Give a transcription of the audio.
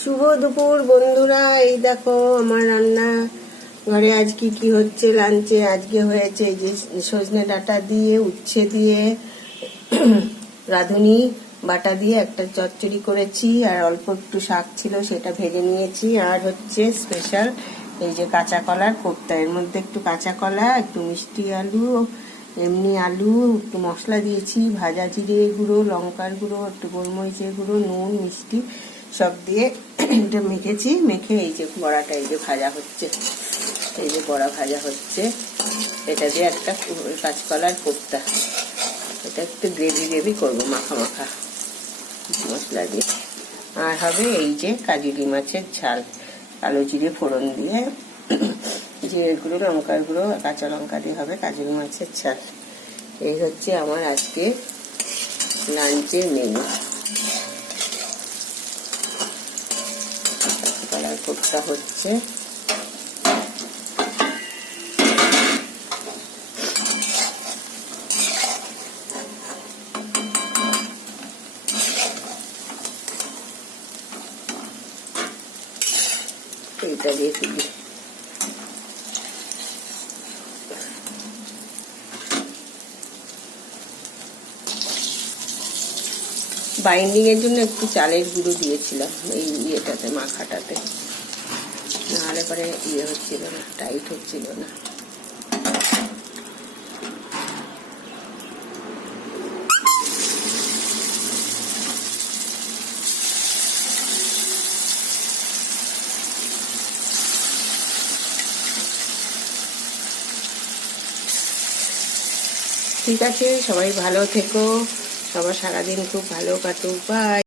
শুভ দুপুর বন্ধুরা। এই দেখো আমার রান্না ঘরে আজ কি হচ্ছে লাঞ্চে। আজকে হয়েছে এই যে সজনে ডাঁটা দিয়ে উচ্ছে দিয়ে রাঁধুনি বাটা দিয়ে একটা চচ্চড়ি করেছি, আর অল্প একটু শাক ছিল সেটা ভেজে নিয়েছি। আর হচ্ছে স্পেশাল এই যে কাঁচা কলার কোপ্তা, এর মধ্যে একটু কাঁচা কলা, একটু মিষ্টি আলু, এমনি আলু, একটু মশলা দিয়েছি, ভাজা জিরে গুঁড়ো, লঙ্কার গুঁড়ো, একটু গোলমরিচের গুঁড়ো, নুন, মিষ্টি সব দিয়ে এটা মেখেছি। মেখে এই যে বড়াটা এই যে ভাজা হচ্ছে, এই যে বড়া ভাজা হচ্ছে, এটা দিয়ে একটা কাঁচকলার কোপ্তা। এটা একটু গ্রেভি করবো, মাখা মাখা মশলা দিয়ে। আর হবে এই যে কাজুরি মাছের ঝাল, কালো জিরে ফোড়ন দিয়ে, জিরে গুঁড়ো, লঙ্কার গুঁড়ো, কাঁচা লঙ্কা দিয়ে হবে কাজুরি মাছের ঝাল। এই হচ্ছে আমার আজকে লাঞ্চের মেনু। কলার কোপ্তা হচ্ছে, এইটা দিয়ে তুলি। বাইন্ডিং এর জন্য একটু চালের গুঁড়ো দিয়েছিলাম এই ইয়েটাতে, মাখাটাতে, নাহলে পরে ইয়ে হচ্ছিল না, টাইট হচ্ছিল না। ঠিক আছে, সবাই ভালো থেকো, সবার সারাদিন খুব ভালো কাটুক। বাই।